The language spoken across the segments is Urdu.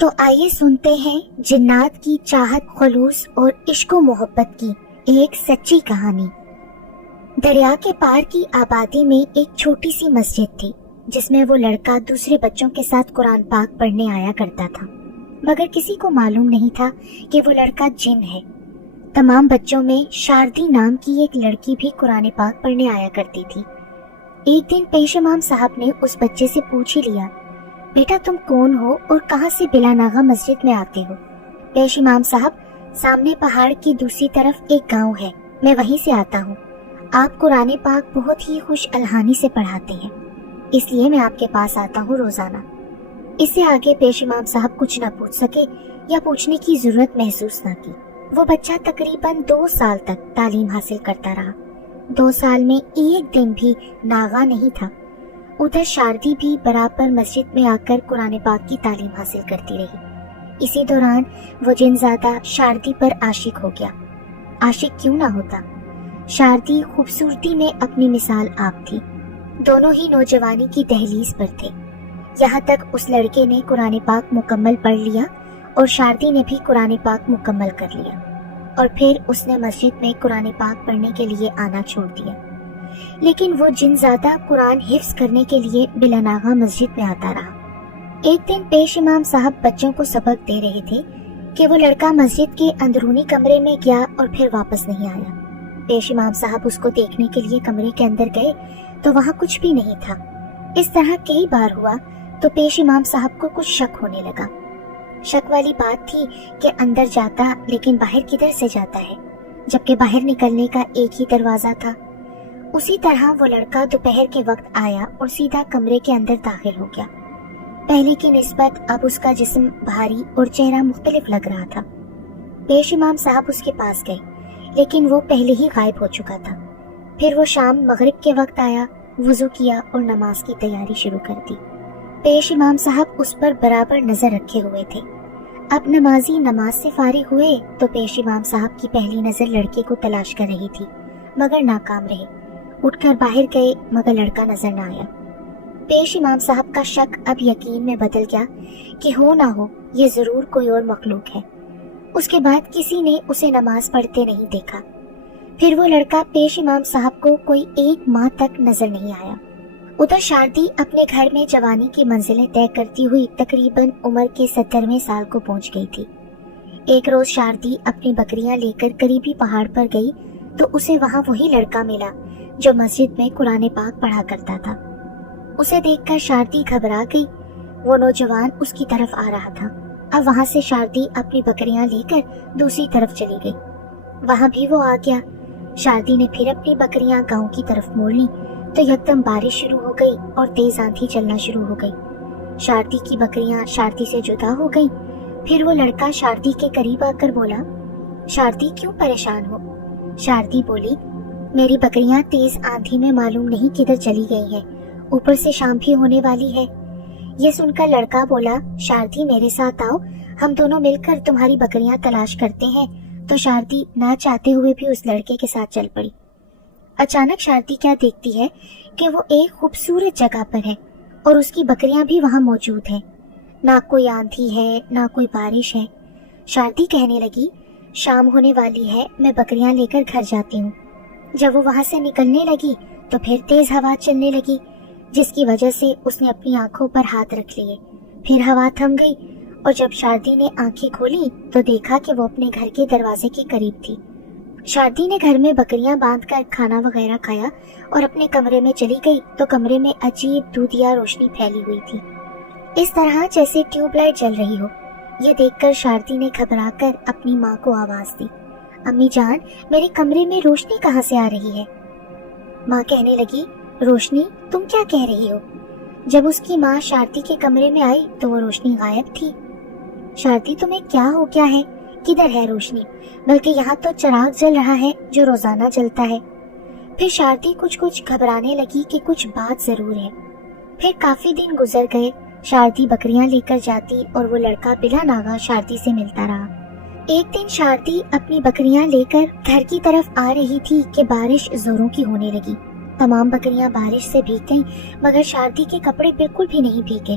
تو آئیے سنتے ہیں جنات کی چاہت، خلوص اور عشق و محبت کی ایک سچی کہانی۔ دریا کے پار کی آبادی میں ایک چھوٹی سی مسجد تھی جس میں وہ لڑکا دوسرے بچوں کے ساتھ قرآن پاک پڑھنے آیا کرتا تھا، مگر کسی کو معلوم نہیں تھا کہ وہ لڑکا جن ہے۔ تمام بچوں میں شاردی نام کی ایک لڑکی بھی قرآن پاک پڑھنے آیا کرتی تھی۔ ایک دن پیش امام صاحب نے اس بچے سے پوچھ ہی لیا، بیٹا تم کون ہو اور کہاں سے بلا ناغہ مسجد میں آتے ہو؟ پیش امام صاحب، سامنے پہاڑ کی دوسری طرف ایک گاؤں ہے، میں وہیں سے آتا ہوں۔ آپ قرآن پاک بہت ہی خوش الحانی سے پڑھاتے ہیں، اس لیے میں آپ کے پاس آتا ہوں روزانہ۔ اس سے آگے پیش امام صاحب کچھ نہ پوچھ سکے یا پوچھنے کی ضرورت محسوس نہ کی۔ وہ بچہ تقریباً 2 سال تک تعلیم حاصل کرتا رہا۔ 2 سال میں ایک دن بھی ناغہ نہیں تھا۔ ادھر شاردی بھی برابر مسجد میں آ کر قرآن پاک کی تعلیم حاصل کرتی رہی۔ اسی دوران وہ جنزادہ شاردی پر عاشق ہو گیا۔ عاشق کیوں نہ ہوتا؟ شاردی خوبصورتی میں اپنی مثال آپ تھی۔ دونوں ہی نوجوانی کی دہلیز پر تھے، یہاں تک اس لڑکے نے قرآن پاک مکمل پڑھ لیا اور شاردی نے بھی قرآن پاک مکمل کر لیا، اور پھر اس نے مسجد میں قرآن پاک پڑھنے کے لیے آنا چھوڑ دیا۔ لیکن وہ جنزادہ قرآن حفظ کرنے کے لیے بلا ناغہ مسجد میں آتا رہا۔ ایک دن پیش امام صاحب بچوں کو سبق دے رہے تھے کہ وہ لڑکا مسجد کے اندرونی کمرے میں گیا اور پھر واپس نہیں آیا۔ پیش امام صاحب اس کو دیکھنے کے لیے کمرے کے اندر گئے تو وہاں کچھ بھی نہیں تھا۔ اس طرح کئی بار ہوا تو پیش امام صاحب کو کچھ شک ہونے لگا۔ شک والی بات تھی کہ اندر جاتا لیکن باہر کدھر سے جاتا ہے، جبکہ باہر نکلنے کا ایک ہی دروازہ تھا۔ اسی طرح وہ لڑکا دوپہر کے وقت آیا اور سیدھا کمرے کے اندر داخل ہو گیا۔ پہلے کی نسبت اب اس کا جسم بھاری اور چہرہ مختلف لگ رہا تھا۔ پیش امام صاحب اس کے پاس گئے لیکن وہ پہلے ہی غائب ہو چکا تھا۔ پھر وہ شام مغرب کے وقت آیا، وضو کیا اور نماز کی تیاری شروع کر دی۔ پیش امام صاحب اس پر برابر نظر رکھے ہوئے تھے۔ اب نمازی نماز سے فارغ ہوئے تو پیش امام صاحب کی پہلی نظر لڑکے کو تلاش کر رہی تھی، مگر ناکام رہے۔ اٹھ کر باہر گئے مگر لڑکا نظر نہ آیا۔ پیش امام صاحب کا شک اب یقین میں بدل گیا کہ ہو نہ ہو یہ ضرور کوئی اور مخلوق ہے۔ اس کے بعد کسی نے اسے نماز پڑھتے نہیں دیکھا۔ پھر وہ لڑکا پیش امام صاحب کو کوئی 1 ماہ تک نظر نہیں آیا۔ ادھر شاردی اپنے گھر میں جوانی کی منزلیں طے کرتی ہوئی تقریباً عمر کے 70ویں سال کو پہنچ گئی تھی۔ ایک روز شاردی اپنی بکریاں لے کر قریبی پہاڑ پر گئی تو اسے وہاں وہی لڑکا ملا جو مسجد میں قرآن پاک پڑھا کرتا تھا۔ اسے دیکھ کر شاردی گھبرا گئی۔ وہ نوجوان اس کی طرف آ رہا تھا۔ اب وہاں سے شاردی اپنی بکریاں لے کر دوسری طرف چلی گئی۔ وہاں بھی وہ آ گیا۔ شاردی نے پھر اپنی بکریاں گاؤں کی طرف موڑ لی تو یکدم بارش شروع ہو گئی اور تیز آندھی چلنا شروع ہو گئی۔ شاردی کی بکریاں شاردی سے جدا ہو گئیں۔ پھر وہ لڑکا شاردی کے قریب آ کر بولا، شاردی کیوں پریشان ہو؟ شاردی بولی، میری بکریاں تیز آندھی میں معلوم نہیں کدھر چلی گئی ہیں، اوپر سے شام بھی ہونے والی ہے۔ یہ سن کر لڑکا بولا، شاردی میرے ساتھ آؤ، ہم دونوں مل کر تمہاری بکریاں تلاش کرتے ہیں۔ تو شاردی نہ چاہتے ہوئے بھی اس لڑکے کے ساتھ چل پڑی۔ اچانک شاردی کیا دیکھتی ہے کہ وہ ایک خوبصورت جگہ پر ہے اور اس کی بکریاں بھی وہاں موجود ہیں۔ نہ کوئی آندھی ہے نہ کوئی بارش ہے۔ شاردی کہنے لگی، شام ہونے والی ہے، میں بکریاں لے کر گھر جاتی ہوں۔ جب وہ وہاں سے نکلنے لگی تو پھر تیز ہوا چلنے لگی، جس کی وجہ سے اس نے اپنی آنکھوں پر ہاتھ رکھ لیے۔ پھر ہوا تھم گئی اور جب شاردی نے آنکھیں کھولی تو دیکھا کہ وہ اپنے گھر کے دروازے کے قریب تھی۔ شاردی نے گھر میں بکریاں باندھ کر کھانا وغیرہ کھایا اور اپنے کمرے میں چلی گئی تو کمرے میں عجیب دودھیا روشنی پھیلی ہوئی تھی، اس طرح جیسے ٹیوب لائٹ جل رہی ہو۔ یہ دیکھ کر شاردی نے گھبرا کر اپنی ماں کو آواز دی، امی جان، میرے کمرے میں روشنی کہاں سے آ رہی ہے؟ ماں کہنے لگی، روشنی؟ تم کیا کہہ رہی ہو؟ جب اس کی ماں شاردی کے کمرے میں آئی تو وہ روشنی غائب تھی۔ شاردی، تمہیں کیا ہو گیا ہے؟ کدھر ہے روشنی؟ بلکہ یہاں تو چراغ جل رہا ہے جو روزانہ جلتا ہے۔ پھر شاردی کچھ گھبرانے لگی کہ کچھ بات ضرور ہے۔ پھر کافی دن گزر گئے۔ شاردی بکریاں لے کر جاتی اور وہ لڑکا بلا ناغہ شاردی سے ملتا رہا۔ ایک دن شاردی اپنی بکریاں لے کر گھر کی طرف آ رہی تھی کہ بارش زوروں کی ہونے لگی۔ تمام بکریاں بارش سے بھیگ گئیں مگر شاردی کے کپڑے بالکل بھی نہیں بھیگے۔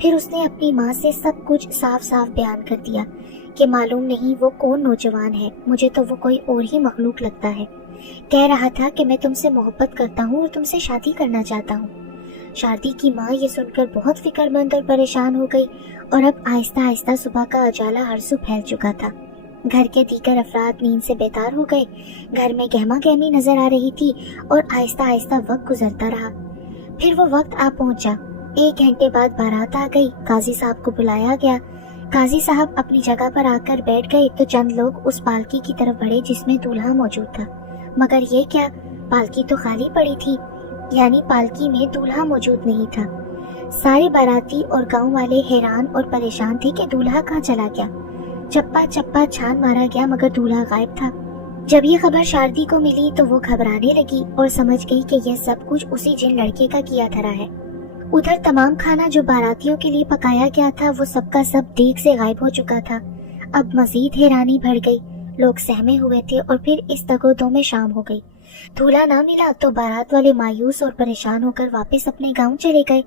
پھر اس نے اپنی ماں سے سب کچھ صاف صاف بیان کر دیا کہ معلوم نہیں وہ کون نوجوان ہے، مجھے تو وہ کوئی اور ہی مخلوق لگتا ہے۔ کہہ رہا تھا کہ میں تم سے محبت کرتا ہوں اور تم سے شادی کرنا چاہتا ہوں۔ شادی کی ماں یہ سن کر بہت فکر مند اور پریشان ہو گئی، اور اب آہستہ آہستہ صبح کا اجالا ہر سو پھیل چکا تھا۔ گھر کے دیگر افراد نیند سے بیدار ہو گئے، گھر میں گہما گہمی نظر آ رہی تھی اور آہستہ آہستہ وقت گزرتا رہا۔ پھر وہ وقت آ پہنچا۔ 1 گھنٹے بعد بارات آ گئی۔ قاضی صاحب کو بلایا گیا۔ قاضی صاحب اپنی جگہ پر آ کر بیٹھ گئے تو چند لوگ اس پالکی کی طرف بڑھے جس میں دولہا موجود تھا، مگر یہ کیا، پالکی تو خالی پڑی تھی، یعنی پالکی میں دولہا موجود نہیں تھا۔ سارے باراتی اور گاؤں والے حیران اور پریشان تھے کہ دولہا کہاں چلا گیا۔ چپا چپا چھان مارا گیا مگر دولہا غائب تھا۔ جب یہ خبر شاردی کو ملی تو وہ گھبرانے لگی اور سمجھ گئی کہ یہ سب کچھ اسی جن لڑکے کا کیا دھرا ہے۔ ادھر تمام کھانا جو باراتیوں کے لیے پکایا گیا تھا وہ سب کا سب دیگ سے غائب ہو چکا تھا۔ اب مزید حیرانی بڑھ گئی، لوگ سہمے ہوئے تھے اور پھر اس تگودو میں شام ہو گئی۔ دولہا نہ ملا تو بارات والے مایوس اور پریشان ہو کر واپس اپنے گاؤں چلے گئے۔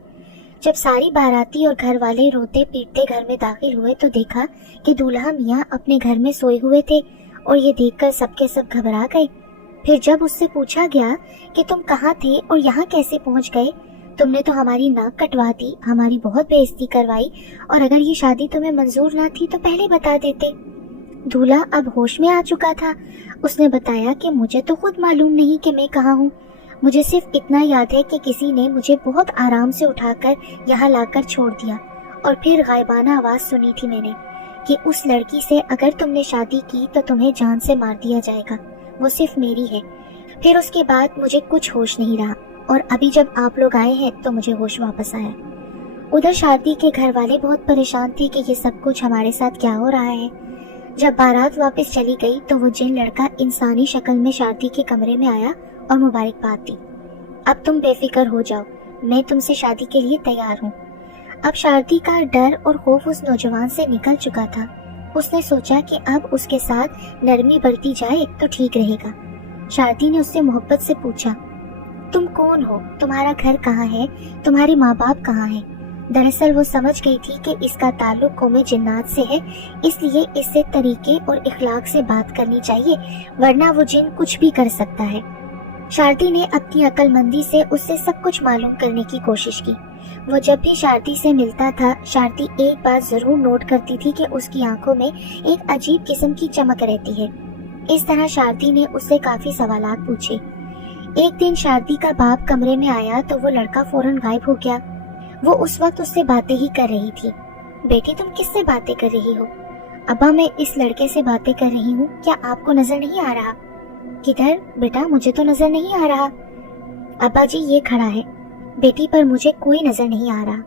جب ساری باراتی اور گھر والے روتے پیٹتے گھر میں داخل ہوئے تو دیکھا کہ دولہا میاں اپنے گھر میں سوئے ہوئے تھے، اور یہ دیکھ کر سب کے سب گھبرا گئے۔ پھر جب اس سے پوچھا گیا کہ تم کہاں تھے اور یہاں کیسے پہنچ گئے، تم نے تو ہماری ناک کٹوا دی، ہماری بہت بے عزتی کروائی، اور اگر یہ شادی تمہیں منظور نہ تھی تو پہلے بتا دیتے۔ دولہا اب ہوش میں آ چکا تھا۔ اس نے بتایا کہ مجھے تو خود معلوم نہیں کہ میں کہاں ہوں، مجھے صرف اتنا یاد ہے کہ کسی نے مجھے بہت آرام سے اٹھا کر یہاں لا کر چھوڑ دیا، اور پھر غائبانہ آواز سنی تھی میں نے کہ اس لڑکی سے اگر تم نے شادی کی تو تمہیں جان سے مار دیا جائے گا، وہ صرف میری ہے۔ پھر اس کے بعد مجھے کچھ ہوش نہیں رہا، اور ابھی جب آپ لوگ آئے ہیں تو مجھے ہوش واپس آیا۔ ادھر شاردی کے گھر والے بہت پریشان تھے کہ یہ سب کچھ ہمارے ساتھ کیا ہو رہا ہے۔ جب بارات واپس چلی گئی تو وہ جن لڑکا انسانی شکل میں شاردی کے کمرے میں آیا اور مبارکباد دی۔ اب تم بے فکر ہو جاؤ، میں تم سے شادی کے لیے تیار ہوں۔ اب شاردی کا ڈر اور خوف اس نوجوان سے نکل چکا تھا۔ اس نے سوچا کہ اب اس کے ساتھ نرمی برتی جائے تو ٹھیک رہے گا۔ شاردی نے اس سے محبت سے پوچھا، تم کون ہو، تمہارا گھر کہاں ہے، تمہارے ماں باپ کہاں ہیں؟ دراصل وہ سمجھ گئی تھی کہ اس کا تعلق قوم جنات سے ہے، اس لیے اس سے طریقے اور اخلاق سے بات کرنی چاہیے، ورنہ وہ جن کچھ بھی کر سکتا ہے۔ شاردی نے اپنی عقل مندی سے اس سے سب کچھ معلوم کرنے کی کوشش کی۔ وہ جب بھی شاردی سے ملتا تھا، شاردی ایک بات ضرور نوٹ کرتی تھی کہ اس کی آنکھوں میں ایک عجیب قسم کی چمک رہتی ہے۔ اس طرح شاردی نے اس سے کافی سوالات پوچھے۔ ایک دن شاردی کا باپ کمرے میں آیا تو وہ لڑکا فوراً غائب ہو گیا۔ وہ اس وقت اس سے باتیں ہی کر رہی تھی۔ بیٹی تم کس سے باتیں کر رہی ہو؟ ابا میں اس لڑکے سے باتیں کر رہی ہوں، کیا آپ کو نظر نہیں آ رہا؟ کدھر بیٹا، مجھے تو نظر نہیں آ رہا۔ ابا جی یہ کھڑا ہے۔ بیٹی پر مجھے کوئی نظر نہیں آ رہا۔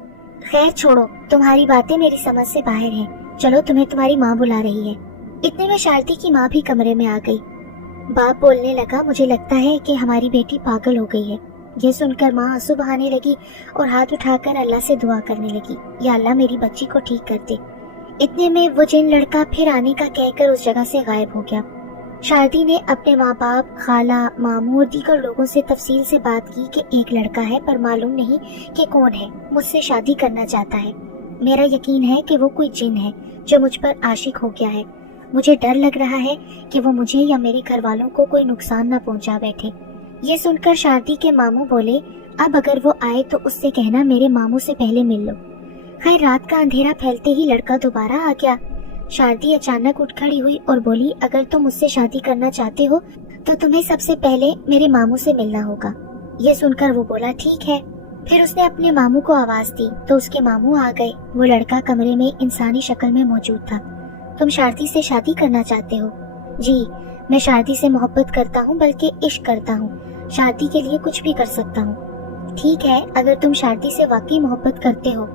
خیر چھوڑو، تمہاری باتیں میری سمجھ سے باہر ہیں، چلو تمہیں تمہاری ماں بلا رہی ہے۔ اتنے میں شاردی کی ماں بھی کمرے میں آ گئی۔ باپ بولنے لگا، مجھے لگتا ہے کہ ہماری بیٹی پاگل ہو گئی ہے۔ یہ سن کر ماں آنسو بہانے لگی اور ہاتھ اٹھا کر اللہ سے دعا کرنے لگی، یا اللہ میری بچی کو ٹھیک کر دے۔ اتنے میں وہ جن لڑکا پھر آنے کا کہہ کر اس جگہ سے غائب ہو گیا۔ شاردی نے اپنے ماں باپ، خالہ، ماموں اور دیگر لوگوں سے تفصیل سے بات کی کہ ایک لڑکا ہے پر معلوم نہیں کہ کون ہے، مجھ سے شادی کرنا چاہتا ہے۔ میرا یقین ہے کہ وہ کوئی جن ہے جو مجھ پر عاشق ہو گیا ہے۔ مجھے ڈر لگ رہا ہے کہ وہ مجھے یا میرے گھر والوں کو کوئی نقصان نہ پہنچا بیٹھے۔ یہ سن کر شاردی کے ماموں بولے، اب اگر وہ آئے تو اس سے کہنا میرے ماموں سے پہلے مل لو۔ خیر رات کا اندھیرا پھیلتے ہی لڑکا دوبارہ آ گیا۔ شاردی اچانک اٹھ کھڑی ہوئی اور بولی، اگر تم مجھ سے شادی کرنا چاہتے ہو تو تمہیں سب سے پہلے میرے ماموں سے ملنا ہوگا۔ یہ سن کر وہ بولا، ٹھیک ہے۔ پھر اس نے اپنے ماموں کو آواز دی تو اس کے ماموں آ گئے۔ وہ لڑکا کمرے میں انسانی شکل میں موجود تھا۔ تم شاردی سے شادی کرنا چاہتے ہو؟ جی، میں شاردی سے محبت کرتا ہوں، بلکہ عشق کرتا ہوں، شاردی کے لیے کچھ بھی کر سکتا ہوں۔ ٹھیک ہے، اگر تم شاردی سے واقعی محبت کرتے ہو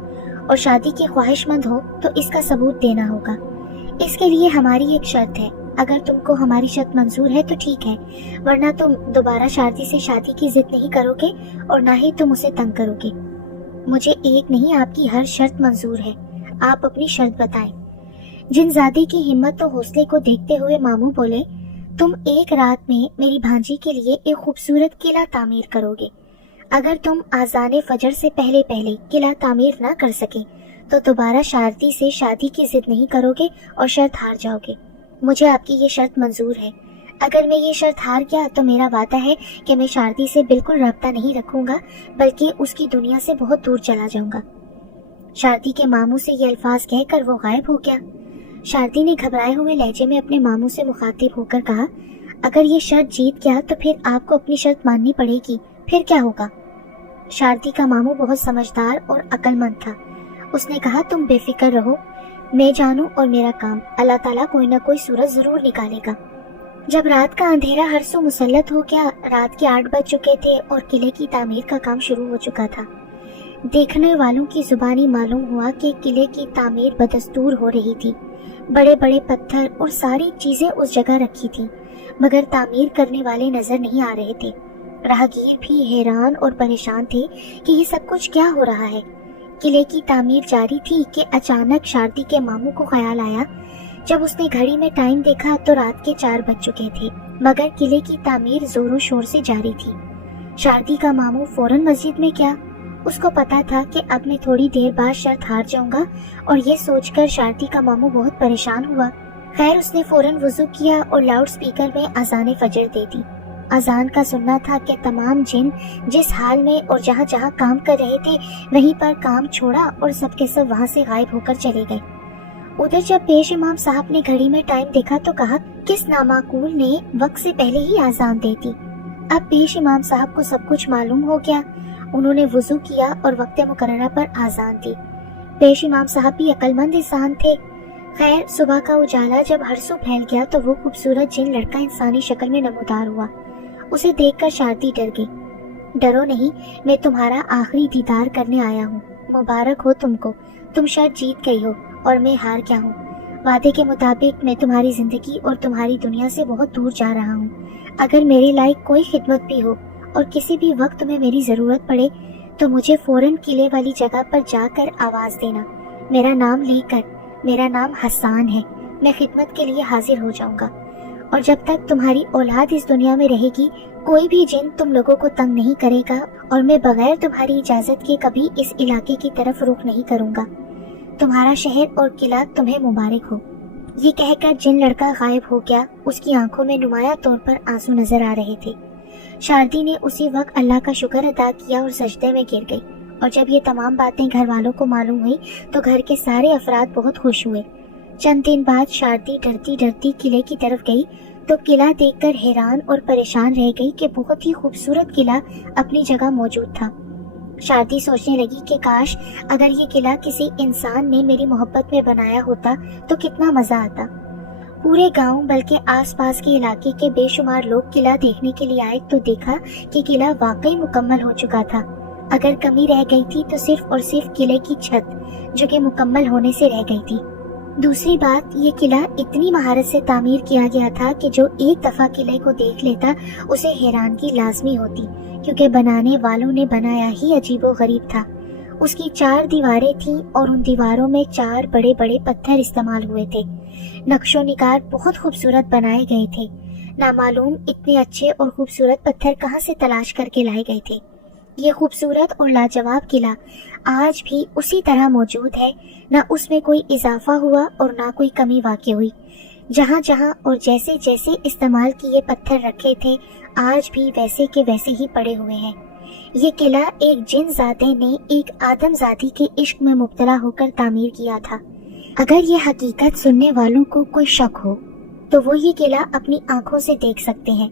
اور شادی کی خواہش مند ہو تو اس کا ثبوت دینا ہوگا۔ اس کے لیے ہماری ایک شرط ہے، اگر تم کو ہماری شرط منظور ہے تو ٹھیک ہے، ورنہ تم دوبارہ شاردی سے شادی کی ضد نہیں کرو گے اور نہ ہی تم اسے تنگ کرو گے۔ مجھے ایک نہیں، آپ کی ہر شرط منظور ہے، آپ اپنی شرط بتائیں۔ جن زادے کی ہمت و حوصلے کو دیکھتے ہوئے ماموں بولے، تم ایک رات میں میری بھانجی کے لیے ایک خوبصورت قلعہ تعمیر کرو گے۔ اگر تم آذان فجر سے پہلے قلعہ تعمیر نہ کر سکے تو دوبارہ شاردی سے شادی کی ضد نہیں کروگے اور شرط ہار جاؤ گے۔ مجھے آپ کی یہ شرط منظور ہے۔ اگر میں یہ شرط ہار گیا تو میرا وعدہ ہے کہ میں شاردی سے بالکل رابطہ نہیں رکھوں گا، بلکہ اس کی دنیا سے بہت دور چلا جاؤں گا۔ شاردی کے ماموں سے یہ الفاظ کہہ کر وہ غائب ہو گیا۔ شاردی نے گھبرائے ہوئے لہجے میں اپنے ماموں سے مخاطب ہو کر کہا، اگر یہ شرط جیت گیا تو پھر آپ کو اپنی شرط ماننی پڑے گی، پھر کیا ہوگا؟ شاردی کا ماموں بہت سمجھدار اور عقل مند تھا۔ اس نے کہا، تم بے فکر رہو، میں جانوں اور میرا کام، اللہ تعالیٰ کوئی نہ کوئی صورت ضرور نکالے گا۔ جب رات کا اندھیرا ہر سو مسلط ہو گیا، رات کے 8 بج چکے تھے اور قلعے کی تعمیر کا کام شروع ہو چکا تھا۔ دیکھنے والوں کی زبانی معلوم ہوا کہ قلعے کی تعمیر بدستور ہو رہی تھی۔ بڑے بڑے پتھر اور ساری چیزیں اس جگہ رکھی تھیں، مگر تعمیر کرنے والے نظر نہیں آ رہے تھے۔ راہگیر بھی حیران اور پریشان تھے کہ یہ سب کچھ کیا ہو رہا ہے۔ قلعے کی تعمیر جاری تھی کہ اچانک شاردی کے ماموں کو خیال آیا۔ جب اس نے گھڑی میں ٹائم دیکھا تو رات کے 4 بج چکے تھے، مگر قلعے کی تعمیر زور و شور سے جاری تھی۔ شاردی کا ماموں فوراً مسجد میں گیا۔ اس کو پتا تھا کہ اب میں تھوڑی دیر بعد شرط ہار جاؤں گا، اور یہ سوچ کر شاردی کا ماموں بہت پریشان ہوا۔ خیر اس نے فوراً وضو کیا اور لاؤڈ سپیکر میں اذان فجر دے دی۔ اذان کا سننا تھا کہ تمام جن جس حال میں اور جہاں جہاں کام کر رہے تھے وہیں پر کام چھوڑا اور سب کے سب وہاں سے غائب ہو کر چلے گئے۔ ادھر جب پیش امام صاحب نے گھڑی میں ٹائم دیکھا تو کہا، کس نامعقول نے وقت سے پہلے ہی اذان دے دی۔ اب پیش امام صاحب کو سب کچھ معلوم ہو گیا۔ انہوں نے وضو کیا اور وقت مقررہ پر اذان دی۔ پیش امام صاحب بھی عقل مند انسان تھے۔ خیر صبح کا اجالا جب ہر سو پھیل گیا تو وہ خوبصورت جن لڑکا انسانی شکل میں نمودار ہوا۔ اسے دیکھ کر شاردی ڈر گئی۔ ڈرو نہیں، میں تمہارا آخری دیدار کرنے آیا ہوں، مبارک ہو تم کو، تم شرط جیت گئی ہو اور میں ہار گیا ہوں۔ وعدے کے مطابق میں تمہاری زندگی اور تمہاری دنیا سے بہت دور جا رہا ہوں۔ اگر میرے لائق کوئی خدمت بھی ہو اور کسی بھی وقت میں میری ضرورت پڑے تو مجھے فوراً قلعے والی جگہ پر جا کر آواز دینا، میرا نام لے کر، میرا نام حسان ہے، میں خدمت کے لیے حاضر ہو جاؤں گا۔ اور جب تک تمہاری اولاد اس دنیا میں رہے گی کوئی بھی جن تم لوگوں کو تنگ نہیں کرے گا، اور میں بغیر تمہاری اجازت کے کبھی اس علاقے کی طرف رخ نہیں کروں گا۔ تمہارا شہر اور قلعہ تمہیں مبارک ہو۔ یہ کہہ کر جن لڑکا غائب ہو گیا۔ اس کی آنکھوں میں نمایاں طور پر آنسو نظر آ رہے تھے۔ شاردی نے اسی وقت اللہ کا شکر ادا کیا اور سجدے میں گر گئی، اور جب یہ تمام باتیں گھر والوں کو معلوم ہوئی تو گھر کے سارے افراد بہت خوش ہوئے۔ چند دن بعد شاردی ڈرتی ڈرتی قلعے کی طرف گئی تو قلعہ دیکھ کر حیران اور پریشان رہ گئی کہ بہت ہی خوبصورت قلعہ اپنی جگہ موجود تھا۔ شاردی سوچنے لگی کہ کاش اگر یہ قلعہ کسی انسان نے میری محبت میں بنایا ہوتا تو کتنا مزہ آتا۔ پورے گاؤں بلکہ آس پاس کے علاقے کے بے شمار لوگ قلعہ دیکھنے کے لیے آئے تو دیکھا کہ قلعہ واقعی مکمل ہو چکا تھا۔ اگر کمی رہ گئی تھی تو صرف اور صرف قلعے کی چھت، جو کہ مکمل ہونے سے رہ گئی تھی۔ دوسری بات، یہ قلعہ اتنی مہارت سے تعمیر کیا گیا تھا کہ جو ایک دفعہ قلعے کو دیکھ لیتا اسے حیرانگی لازمی ہوتی، کیونکہ بنانے والوں نے بنایا ہی عجیب و غریب تھا۔ اس کی 4 دیواریں تھیں اور ان دیواروں میں 4 بڑے بڑے پتھر استعمال ہوئے تھے۔ نقش و نگار بہت خوبصورت بنائے گئے تھے۔ نامعلوم اتنے اچھے اور خوبصورت پتھر کہاں سے تلاش کر کے لائے گئے تھے۔ یہ خوبصورت اور لاجواب قلعہ آج بھی اسی طرح موجود ہے، نہ اس میں کوئی اضافہ ہوا اور نہ کوئی کمی واقع ہوئی۔ جہاں جہاں اور جیسے جیسے استعمال کیے پتھر رکھے تھے آج بھی ویسے کے ویسے ہی پڑے ہوئے ہیں۔ یہ قلعہ ایک جن زادے نے ایک آدم زادی کے عشق میں مبتلا ہو کر تعمیر کیا تھا۔ اگر یہ حقیقت سننے والوں کو کوئی شک ہو تو وہ یہ قلعہ اپنی آنکھوں سے دیکھ سکتے ہیں۔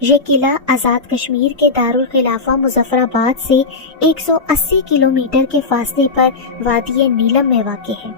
یہ قلعہ آزاد کشمیر کے دارالخلافہ مظفر آباد سے 180 کلومیٹر کے فاصلے پر وادی نیلم میں واقع ہے۔